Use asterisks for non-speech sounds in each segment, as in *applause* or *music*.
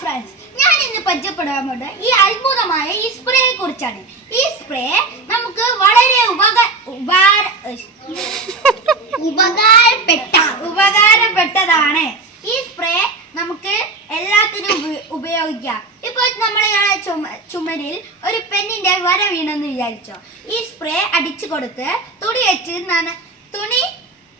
Friends ഞാൻ ഇന്ന് പരിചയപ്പെടാൻ പോകുന്നത് ഈ അത്ഭുതമായ ഈ സ്പ്രേയെ കുറിച്ചാണ്. ഈ സ്പ്രേ നമുക്ക് വളരെ ഉപക ഉപകാര ഉപകാരപ്പെട്ട ഉപകാരപ്പെട്ടതാണ്. ഈ സ്പ്രേ നമുക്ക് എല്ലാത്തിനും ഉപ- ഉപയോഗിക്കാം. ഇപ്പൊ നമ്മൾ ചുമ ചുമരിൽ ഒരു പെണ്ണിന്റെ വര വീണെന്ന് വിചാരിച്ചോ. ഈ സ്പ്രേ അടിച്ചു കൊടുത്ത് തുണി വെച്ച് നന തുണി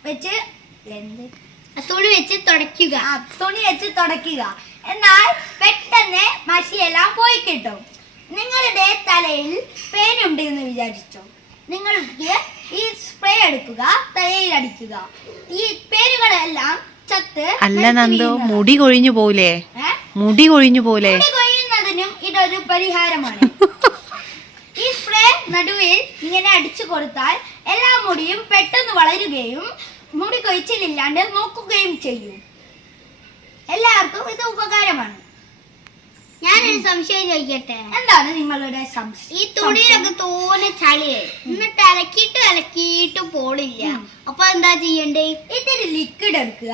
വെച്ച് എന്ത്? തുണി വെച്ച് തുടയ്ക്കുക. തുണി വെച്ച് തുടയ്ക്കുക. എന്നാൽ പെട്ടെന്ന് മഷിയെല്ലാം പോയി കിട്ടും. നിങ്ങളുടെ തലയിൽ പേനുണ്ട് എന്ന് വിചാരിച്ചോ? നിങ്ങൾക്ക് ഈ സ്പ്രേ എടുക്കുക തലയിൽ അടിക്കുക. ഈ പേരുകളെല്ലാം ചത്ത് അല്ല നന്ദു മുടി കൊഴിഞ്ഞു പോലെ മുടി കൊഴിഞ്ഞു പോലെ കൊഴിയുന്നതിനും ഇതൊരു പരിഹാരമാണ്. *laughs* ഈ സ്പ്രേ നടുവിൽ ഇങ്ങനെ അടിച്ചു കൊടുത്താൽ എല്ലാ മുടിയും പെട്ടെന്ന് വളരുകയും മുടി കൊഴിച്ചിലില്ലാണ്ട് നോക്കുകയും ചെയ്യും. എല്ലാവർക്കും ഇത് ഉപകാരമാണ്. ഞാനൊരു സംശയം ചോദിക്കട്ടെ? എന്താണ് നിങ്ങളുടെ സംശയം? ഈ തുണിയിലൊക്കെ തോനെ ചളിയായി എന്നിട്ട് അലക്കിയിട്ട് അലക്കിയിട്ട് പോളില്ല. അപ്പൊ എന്താ ചെയ്യണ്ടേ? ഇതൊരു ലിക്വിഡ് എടുക്കുക.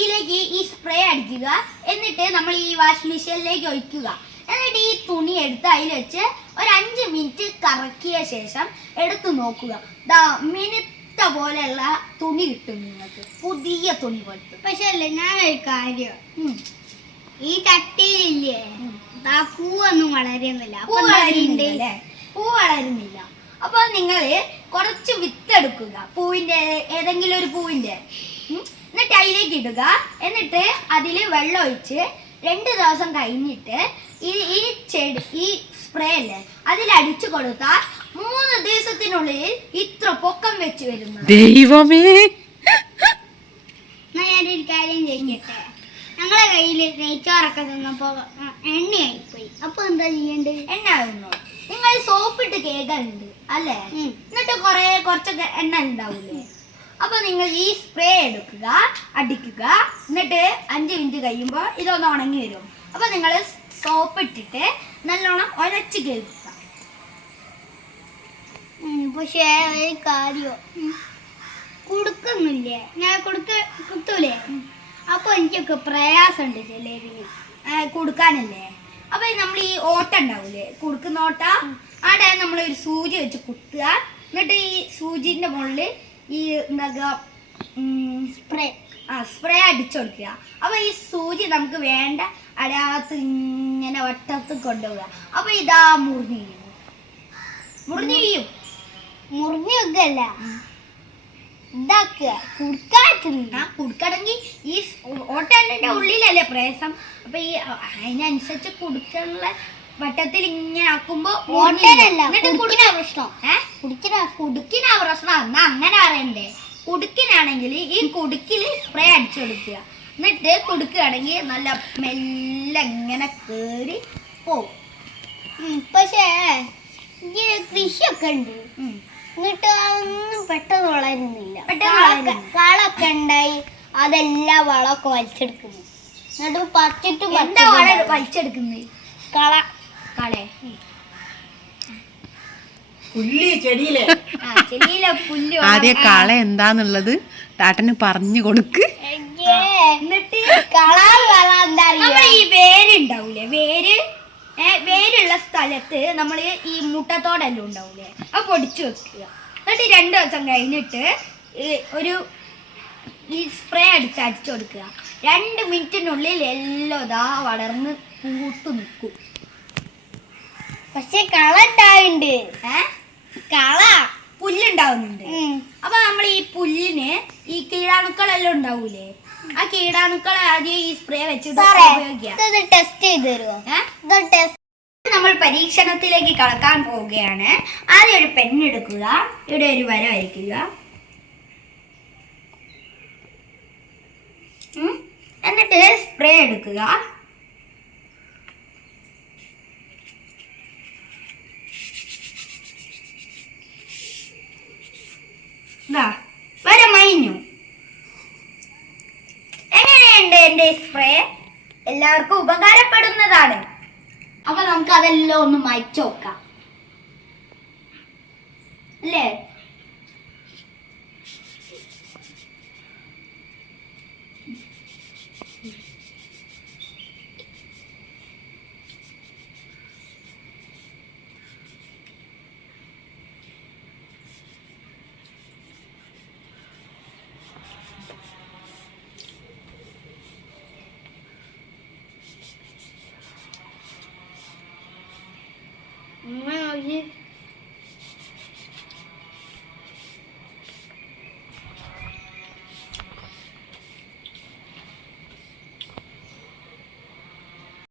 ഇതിലേക്ക് ഈ സ്പ്രേ അടിക്കുക. എന്നിട്ട് നമ്മൾ ഈ വാഷിംഗ് മെഷീനിലേക്ക് ഒഴിക്കുക. എന്നിട്ട് ഈ തുണി എടുത്ത് അതിൽ വെച്ച് ഒരു അഞ്ച് മിനിറ്റ് കറക്കിയ ശേഷം എടുത്തു നോക്കുക. ദാ മിനുത്ത പോലെയുള്ള തുണി കിട്ടും നിങ്ങൾക്ക്. പുതിയ തുണി പോലത്തെ. പക്ഷെ അല്ലേ ഞാനൊരു കാര്യം. ഈ ചട്ടിയിലില്ലേ? പൂവൊന്നും വളരുന്നില്ല. പൂ വളരുന്നില്ല പൂ വളരുന്നില്ല. അപ്പോൾ നിങ്ങൾ കുറച്ച് വിത്തെടുക്കുക പൂവിന്റെ ഏതെങ്കിലും ഒരു പൂവിന്റെ എന്നിട്ട് അതിലേക്ക് ഇടുക. എന്നിട്ട് അതിൽ വെള്ളം ഒഴിച്ച് രണ്ട് ദിവസം കഴിഞ്ഞിട്ട് ഈ ഈ ചെടി ഈ സ്പ്രേ അല്ലേ അതിലടിച്ചു കൊടുത്താൽ മൂന്ന് ദിവസത്തിനുള്ളിൽ ഇത്ര പൊക്കം വെച്ച് വരുന്നു ദൈവമേ. ഞാനൊരു കാര്യം ചെയ്യട്ടെ ഞങ്ങളെ കയ്യിൽ നെയ്ച്ചോറൊക്കെ തിന്നപ്പോ എണ്ണയായി പോയി അപ്പൊ എന്താ ചെയ്യണ്ടേ എണ്ണ ആകുന്നു നിങ്ങൾ സോപ്പിട്ട് കേൾക്കുന്നുണ്ട് അല്ലേ. എന്നിട്ട് കുറെ കുറച്ചൊക്കെ എണ്ണ ഉണ്ടാവൂലേ? അപ്പൊ നിങ്ങൾ ഈ സ്പ്രേ എടുക്കുക അടിക്കുക എന്നിട്ട് അഞ്ച് മിനിറ്റ് കഴിയുമ്പോൾ ഇതൊന്ന് ഉണങ്ങി വരും. അപ്പൊ നിങ്ങൾ സോപ്പ് ഇട്ടിട്ട് നല്ലോണം ഉരച്ച് കേൾക്കുക. പക്ഷേ ഒരു കാര്യം. കൊടുക്കുന്നില്ലേ? ഞാൻ കൊടുക്ക കുത്തൂലേ അപ്പൊ എനിക്കൊക്കെ പ്രയാസമുണ്ട് ചിലരിന് കൊടുക്കാനല്ലേ? അപ്പൊ നമ്മൾ ഈ ഓട്ട ഉണ്ടാവൂലേ? കൊടുക്കുന്ന ഓട്ട. അവിടെ നമ്മൾ ഒരു സൂചി വെച്ച് കുത്തുക. എന്നിട്ട് ഈ സൂചിന്റെ മുകളിൽ ഈ എന്താ സ്പ്രേ. ആ സ്പ്രേ അടിച്ചു കൊടുക്കുക. അപ്പൊ ഈ സൂചി നമുക്ക് വേണ്ട അടയാളത്ത് ഇങ്ങനെ വട്ടത്ത് കൊണ്ടുപോവുക. അപ്പൊ ഇതാ മുറിഞ്ഞു മുറിഞ്ഞു മുറിഞ്ഞു വെക്കല്ല ഇതാക്കുക. കുടുക്കാറ്റുന്നു ആ കുടുക്കണമെങ്കിൽ ഈ ഓട്ടന്റെ ഉള്ളിലല്ലേ പ്രേസം അപ്പൊ ഈ അതിനനുസരിച്ച് കുടുക്കുള്ള വട്ടത്തിൽ ഇങ്ങനെ ആക്കുമ്പോ കുടുക്കിന കുടുക്ക- പ്രശ്നം. ഏ? കുടിക്കുന്ന കുടുക്കിനാ പ്രശ്നം. എന്നാ അങ്ങനെ അറിയണ്ടേ കുടുക്കിനാണെങ്കിൽ ഈ കുടുക്കിൽ സ്പ്രേ അടിച്ചു കൊടുക്കുക. എന്നിട്ട് കുടുക്കുകയാണെങ്കിൽ നല്ല മെല്ലെ ഇങ്ങനെ കേറി പോവും. പക്ഷേ ഈ കൃഷിയൊക്കെ ഉണ്ട്. എന്നിട്ട് അതൊന്നും പെട്ടെന്ന് വളരുന്നില്ല. കാളൊക്കെ-. ഉണ്ടായി അതെല്ലാം വളമൊക്കെ വലിച്ചെടുക്കുന്നു. എന്നിട്ട് പച്ചിട്ട് വലിച്ചെടുക്കുന്നു? വലിച്ചെടുക്കുന്നത് കള. കളെ. ആദ്യ ചെടിയിലെ. ആ ചെടിയിലെ പുല്ല് *laughs* ആദ്യം കള എന്താന്നുള്ളത് ടാട്ടന് പറഞ്ഞു കൊടുക്ക്. എന്നിട്ട് കള കള എന്താ നമ്മൾ ഈ വേര്? ഉണ്ടാവൂലേ വേര് വേരുള്ള സ്ഥലത്ത് നമ്മൾ ഈ മുട്ടത്തോടെല്ലാം ഉണ്ടാവൂലേ? ആ പൊടിച്ചു വെക്കുക. എന്നിട്ട് രണ്ട് ദിവസം കഴിഞ്ഞിട്ട് ഒരു ഈ സ്പ്രേ അടിച്ച് അടിച്ചു കൊടുക്കുക. രണ്ട് മിനിറ്റിനുള്ളിൽ എല്ലാം ഇതാ വളർന്ന് പൂത്തു നിൽക്കും. പക്ഷെ കള ഉണ്ടാവുന്നുണ്ട്. കള പുല്ലുണ്ടാവുന്നുണ്ട്. അപ്പൊ നമ്മൾ ഈ പുല്ലിന് ഈ കീടാണുക്കളെല്ലാം ഉണ്ടാവൂലേ? ആ കീടാണുക്കളെ ആദ്യം ഈ സ്പ്രേ വെച്ച് ഉപയോഗിക്കാം ടെസ്റ്റ് ചെയ്ത് തരുമോ ടെസ്റ്റ് നമ്മൾ പരീക്ഷണത്തിലേക്ക് കടക്കാൻ പോവുകയാണ്. ആദ്യം ഒരു പെൻ എടുക്കുക. ഇവിടെ ഒരു വര വരയ്ക്കുക. എന്നിട്ട് സ്പ്രേ എടുക്കുക. വര മൈഞ്ഞു. എങ്ങനെയുണ്ട് എന്റെ സ്പ്രേ എല്ലാവർക്കും ഉപകാരപ്പെടുന്നതാണ്. അപ്പൊ നമുക്ക് അതെല്ലാം ഒന്ന് മയച്ചു നോക്കാം.